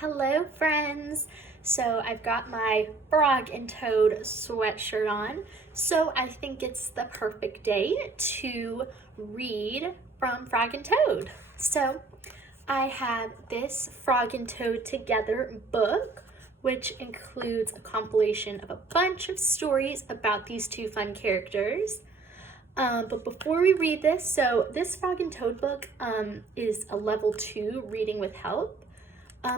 Hello friends! So I've got my Frog and Toad sweatshirt on, so I think it's the perfect day to read from Frog and Toad. So I have this Frog and Toad Together book, which includes a compilation of a bunch of stories about these two fun characters. But before we read this, so this Frog and Toad book is a level 2 reading with help.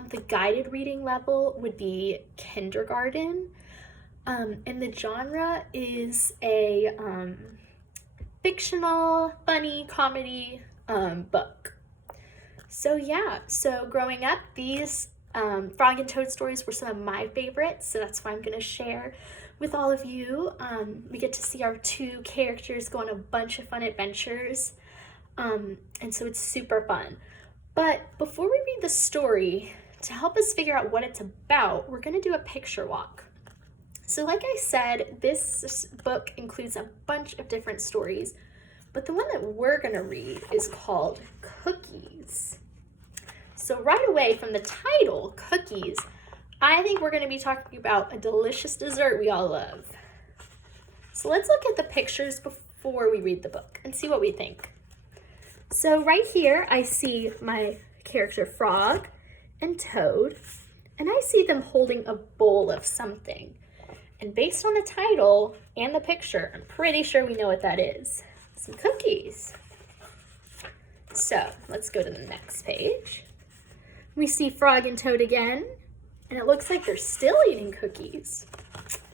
The guided reading level would be kindergarten, and the genre is a fictional, funny comedy book. So growing up, these Frog and Toad stories were some of my favorites, so that's why I'm going to share with all of you. We get to see our two characters go on a bunch of fun adventures, and so it's super fun. But before we read the story, to help us figure out what it's about, we're going to do a picture walk. So like I said, this book includes a bunch of different stories, but the one that we're going to read is called Cookies. So right away from the title, Cookies, I think we're going to be talking about a delicious dessert we all love. So let's look at the pictures before we read the book and see what we think. So right here, I see my character Frog and Toad, and I see them holding a bowl of something. And based on the title and the picture, I'm pretty sure we know what that is. Some cookies. So let's go to the next page. We see Frog and Toad again, and it looks like they're still eating cookies.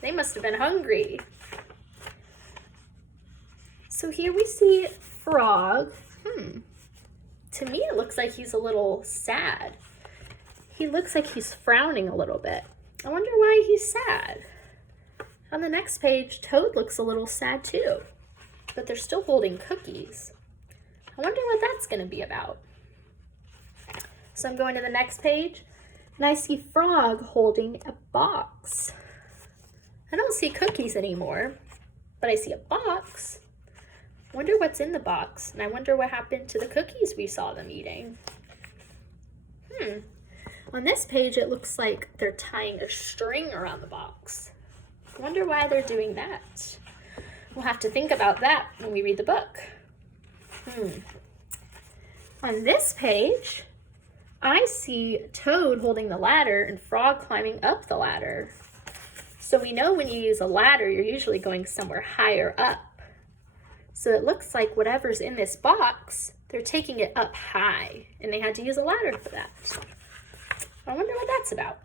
They must have been hungry. So here we see Frog. To me, it looks like he's a little sad. He looks like he's frowning a little bit. I wonder why he's sad. On the next page, Toad looks a little sad too, but they're still holding cookies. I wonder what that's going to be about. So I'm going to the next page, and I see Frog holding a box. I don't see cookies anymore, but I see a box. I wonder what's in the box, and I wonder what happened to the cookies we saw them eating. On this page, it looks like they're tying a string around the box. I wonder why they're doing that. We'll have to think about that when we read the book. On this page, I see Toad holding the ladder and Frog climbing up the ladder. So we know when you use a ladder, you're usually going somewhere higher up. So it looks like whatever's in this box, they're taking it up high, and they had to use a ladder for that. I wonder what that's about.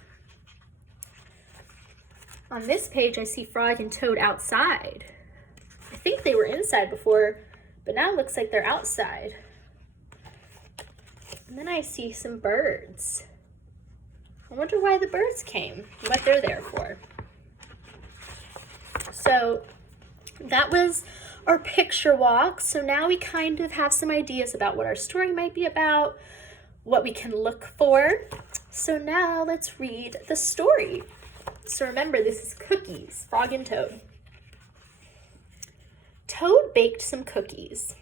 On this page, I see Frog and Toad outside. I think they were inside before, but now it looks like they're outside. And then I see some birds. I wonder why the birds came, and what they're there for. So that was our picture walk. So now we kind of have some ideas about what our story might be about, what we can look for. So now let's read the story. So remember, this is Cookies, Frog and Toad. Toad baked some cookies.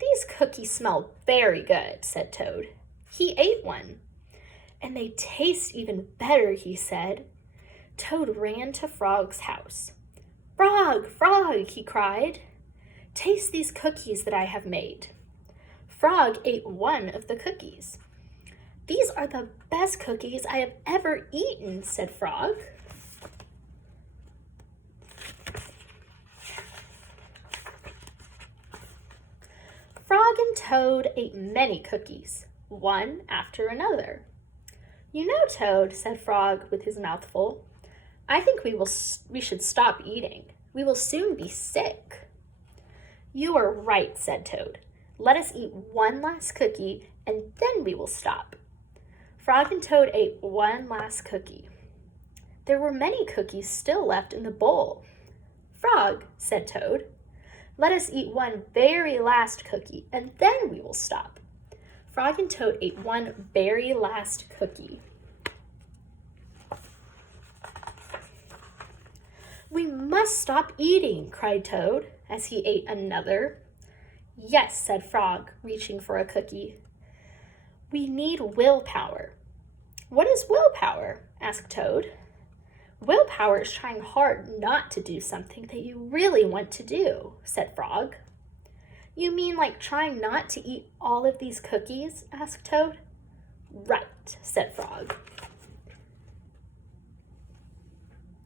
These cookies smell very good, said Toad. He ate one. And they taste even better, he said. Toad ran to Frog's house. Frog, Frog, he cried. Taste these cookies that I have made. Frog ate one of the cookies. These are the best cookies I have ever eaten, said Frog. Frog and Toad ate many cookies, one after another. You know, Toad, said Frog with his mouth full, I think we should stop eating. We will soon be sick. You are right, said Toad. Let us eat one last cookie, and then we will stop. Frog and Toad ate one last cookie. There were many cookies still left in the bowl. Frog, said Toad, let us eat one very last cookie, and then we will stop. Frog and Toad ate one very last cookie. We must stop eating, cried Toad as he ate another. Yes, said Frog, reaching for a cookie. We need willpower. "What is willpower?" asked Toad. "Willpower is trying hard not to do something that you really want to do," said Frog. "You mean like trying not to eat all of these cookies?" asked Toad. "Right," said Frog.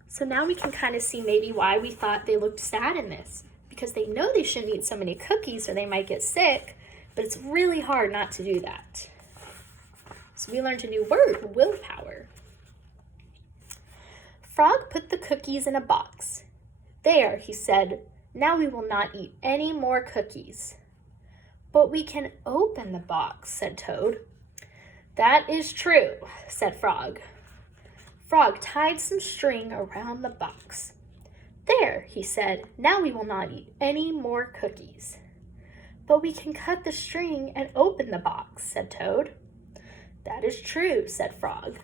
So now we can kind of see maybe why we thought they looked sad in this, because they know they shouldn't eat so many cookies or they might get sick, but it's really hard not to do that. So we learned a new word, willpower. Frog put the cookies in a box. "There," he said, "now we will not eat any more cookies." "But we can open the box," said Toad. "That is true," said Frog. Frog tied some string around the box. "There," he said, "now we will not eat any more cookies." "But we can cut the string and open the box," said Toad. "That is true," said Frog.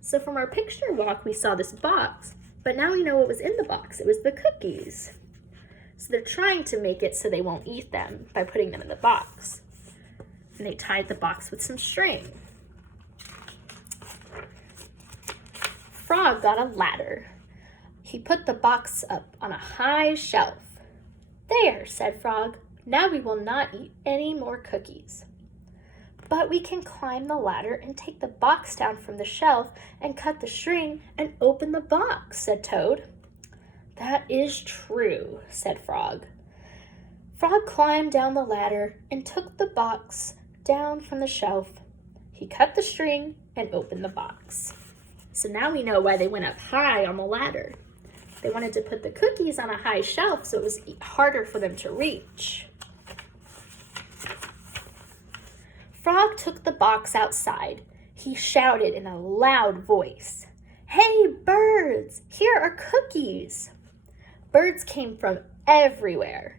So from our picture walk, we saw this box, but now we know what was in the box. It was the cookies. So they're trying to make it so they won't eat them by putting them in the box. And they tied the box with some string. Frog got a ladder. He put the box up on a high shelf. "There," said Frog, "now we will not eat any more cookies." "But we can climb the ladder and take the box down from the shelf and cut the string and open the box," said Toad. "That is true," said Frog. Frog climbed down the ladder and took the box down from the shelf. He cut the string and opened the box. So now we know why they went up high on the ladder. They wanted to put the cookies on a high shelf so it was harder for them to reach. Frog took the box outside. He shouted in a loud voice, "Hey, birds, here are cookies." Birds came from everywhere.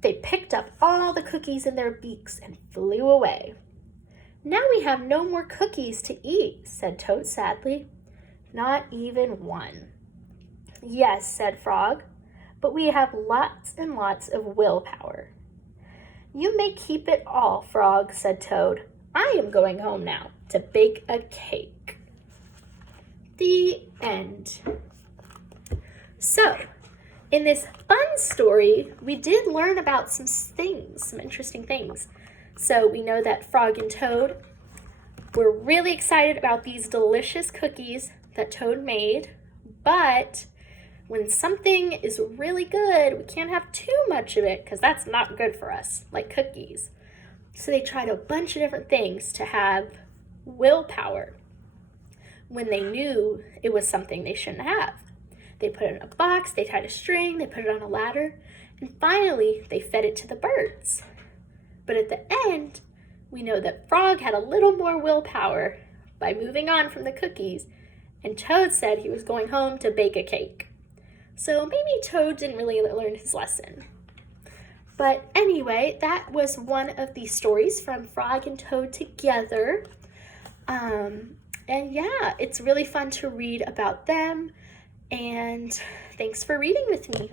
They picked up all the cookies in their beaks and flew away. "Now we have no more cookies to eat," said Toad sadly. "Not even one." "Yes," said Frog, "but we have lots and lots of willpower." "You may keep it all, Frog," said Toad. "I am going home now to bake a cake." The end. So, in this fun story, we did learn about some things, some interesting things. So we know that Frog and Toad were really excited about these delicious cookies that Toad made, but when something is really good, we can't have too much of it because that's not good for us, like cookies. So they tried a bunch of different things to have willpower when they knew it was something they shouldn't have. They put it in a box, they tied a string, they put it on a ladder, and finally they fed it to the birds. But at the end, we know that Frog had a little more willpower by moving on from the cookies, and Toad said he was going home to bake a cake. So maybe Toad didn't really learn his lesson. But anyway, that was one of the stories from Frog and Toad together. And yeah, it's really fun to read about them. And thanks for reading with me.